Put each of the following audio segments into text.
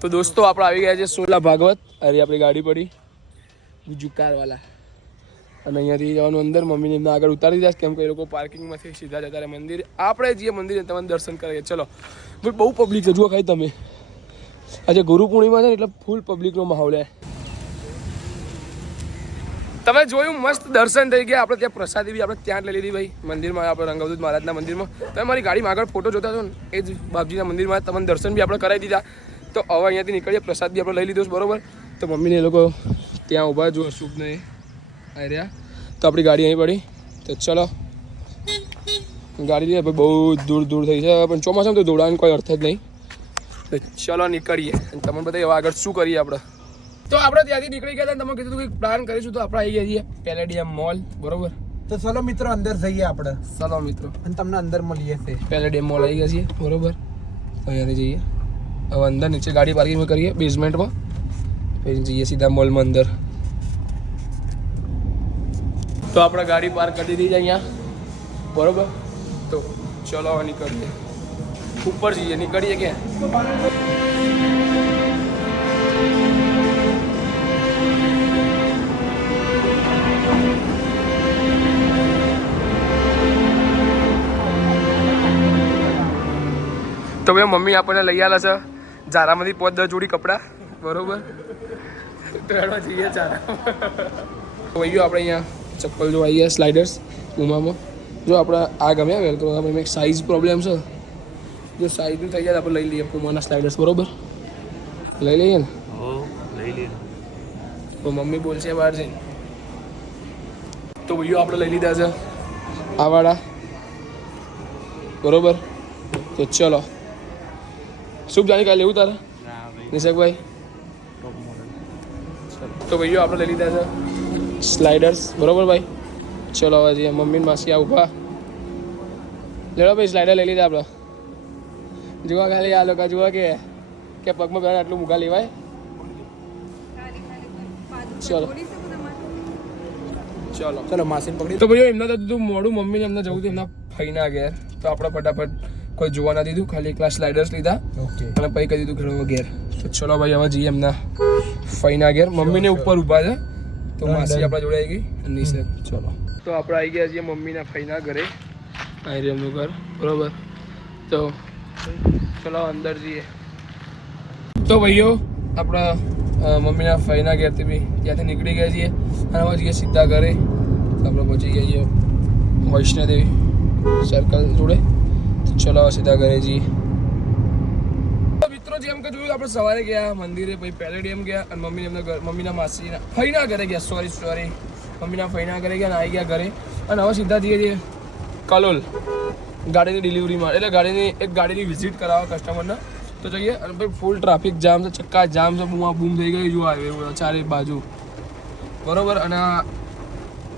તો દોસ્તો, આપણે આવી ગયા છે સોલા ભાગવત. અરે, આપણી ગાડી પડી. બીજું કારવાલા. અને અહીંયાથી જવાનું અંદર. મમ્મીને એમને આગળ ઉતારી દીધા કેમ કે એ લોકો પાર્કિંગમાંથી સીધા જતા રહે મંદિર. આપણે જઈએ મંદિરે, તમને દર્શન કરીએ ચલો. ભાઈ, બહુ પબ્લિક છે. જુઓ ખાઈ તમે. આજે ગુરુ પૂર્ણિમા છે ને, એટલે ફૂલ પબ્લિકનો માહોલ છે. તમે જોયું, મસ્ત દર્શન થઈ ગયા. આપણે ત્યાં પ્રસાદી બી, આપણે ત્યાં જ લઈ લીધી ભાઈ. મંદિરમાં, આપણે રંગવદૂત મહારાજના મંદિરમાં. તમે મારી ગાડીમાં આગળ ફોટો જોતા છો ને, એ જ બાપજીના મંદિરમાં તમને દર્શન બી આપણે કરાવી દીધા. તો હવે અહીંયાથી નીકળીએ. પ્રસાદ બી આપણે લઈ લીધો છે બરોબર? તો મમ્મીને એ લોકો ત્યાં ઊભા જુઓ શુભને આવી રહ્યા. તો આપણી ગાડી અહીં પડી. તો ચલો. ગાડી લઈએ બહુ દૂર દૂર થઈ છે. પણ ચોમાસામાં તો દોડવાનો કોઈ અર્થ જ નહીં. તો ચલો નીકળીએ. અને તમને બધા હવે આગળ શું કરીએ આપણે. તો આપણે ત્યાંથી નીકળી ગયા હતા તમે કીધું કંઈક પ્લાન કરીશું તો આપણે આવી ગયા છીએ પેલેડિયમ મોલ બરોબર? તો ચલો મિત્રો અંદર જઈએ આપણે. ચલો મિત્રો. અને તમને અંદર મળીએ છે. પેલેડિયમ મોલ આવી ગયા છીએ બરોબર? અહીંયાથી જઈએ. હવે અંદર નીચે ગાડી પાર્કિંગ કરીએ બેઝમેન્ટમાં પછી જઈએ સીધા મોલમાં અંદર. તો આપણે ગાડી પાર્ક કરી દીધી અહીંયા. બરોબર? તો ચલો હવે નીકળીએ. ઉપર જઈએ, નીકળીએ કે તો ભાઈ મમ્મી આપણને લઈ આવેલા છે. ઝારામાંથી પાંચ દસ જોડી કપડાં બરોબર? તો એમાં જઈએ ઝારા વહી આપણે અહીંયા ચપ્પલ જો આવી ગયા સ્લાઇડર્સ ઉમામાં. જો આપણે આ ગમ્યા વેલ તો આપણે એક સાઇઝ પ્રોબ્લેમ છે. જો સાઇઝનું થઈ જાય તો આપણે લઈ લઈએ પુમાના સ્લાઇડર્સ બરોબર? લઈ લઈએ ને? લઈ લઈએ. તો મમ્મી બોલશે બહાર જઈને. તો ભાઈઓ આપણે લઈ લીધા છે આવાળા વાળા. બરોબર? તો ચલો. શુભ જાણી કાલે લેવું તારે? નિશકભાઈ તો ભાઈઓ આપણે લઈ લીધા છે સ્લાઇડર્સ બરોબર ભાઈ? ચલો હવે જઈએ. મમ્મી માસી આ ઊભા. લેડો ભાઈ સ્લાઇડર લઈ લીધા આપણે. જોવા ખાલી આ લોકો જોવા કે કે પગમાં પહેલાં આટલું મૂકા લેવાય. ચલો. ચલો. ચલો માસી પકડી તો ભાઈઓ એમને તો મોડું મમ્મીને એમને જવું હતું એમના ફઈના ઘેર. તો આપણે ફટાફટ કોઈ જોવા ના દીધું ખાલી એકલા સ્લાઇડર્સ લીધા. અને પછી કહી દીધું ઘેર ઘેર. તો ચલો ભાઈ હવે જઈએ એમના ફઈના ઘેર. મમ્મીને ઉપર ઊભા છે. તો માસી આપણા જોડે આવી ગઈ અને સર ચલો. તો આપણે આવી ગયા છીએ મમ્મીના ફઈના ઘરે. આવી રહ્યું એમનું ઘર. બરોબર. તો ચલો અંદર જઈએ. તો ભાઈઓ આપણા મમ્મીના ફઈના ઘેરથી બી ત્યાંથી નીકળી ગયા છીએ. અને હવે જઈએ સીધા ઘરે. આપણે પહોંચી ગયા છીએ વૈષ્ણોદેવી સર્કલ જોડે. ચલો સીધા ઘરે જઈએ મિત્રો જેમ કે જોયું, આપણે સવારે ગયા, મંદિરે પછી પેલેડિયમ ગયા અને મમ્મી એમના ઘર, મમ્મીના માસીના, ફઈના ઘરે ગયા સોરી સોરી મમ્મીના ફઈના ઘરે ગયા અને આવી ગયા ઘરે. અને હવે સીધા જઈએ છીએ કલોલ ગાડીની ડિલિવરી માટે એટલે ગાડીની, એક ગાડીની વિઝિટ કરાવવા કસ્ટમરને તો જઈએ અને ભાઈ ફૂલ ટ્રાફિક જામ છે, ચક્કા જામ છે, બૂમા બૂમ થઈ ગઈ, જો આવે ચારે બાજુ. બરોબર? અને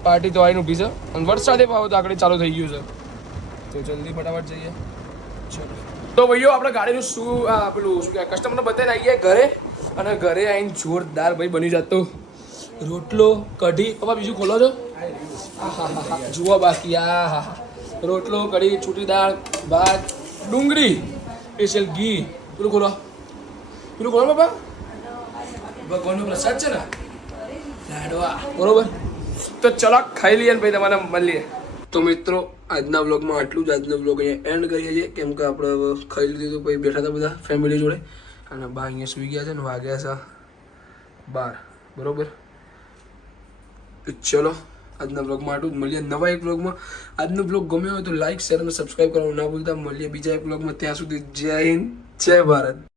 પાર્ટી તો આવીને ઊભી છે. અને વરસાદે પાવ તો આગળ ચાલુ થઈ ગયું છે. તો જલ્દી ફટાફટ જઈએ. ચલો. તો ભાઈઓ, આપણે ગાડીનું શું પેલું શું કહેવાય કસ્ટમરને બધાને આવી ગયા ઘરે, અને ઘરે આવીને જોરદાર ભાઈ બની જતો. રોટલો કઢી, પપ્પા, બીજું ખોલો છો? આહાહાહા. જુઓ બાકી હા રોટલો, કઢી છૂટી દાળ, ભાત, ડુંગળી, સ્પેશિયલ ઘી. પેલું ખોલો. પેલું ખોલો બાપા ભગવાનનો પ્રસાદ છે ને? લાડવા. બરોબર? તો ચલો, ખાઈ લઈએ ને ભાઈ તમારે, મળીએ. તો મિત્રો આજના બ્લોગમાં આટલું જ. આજનો બ્લોગ અહીંયા એન્ડ કરીએ છીએ. કેમ કે આપણે ખાઈ લીધું પછી બેઠા હતા બધા ફેમિલી જોડે. અને બા અહીંયા સૂઈ ગયા છે ને વાગ્યા છે બાર. બરોબર? ચલો, આજના બ્લોગમાં આટલું મળીએ નવા એક બ્લોગમાં આજનો બ્લોગ ગમ્યો હોય તો લાઇક શેર અને સબસ્ક્રાઈબ કરવાનું ના ભૂલતા. મળીએ બીજા એક બ્લોગમાં ત્યાં સુધી જય હિન્દ, જય ભારત.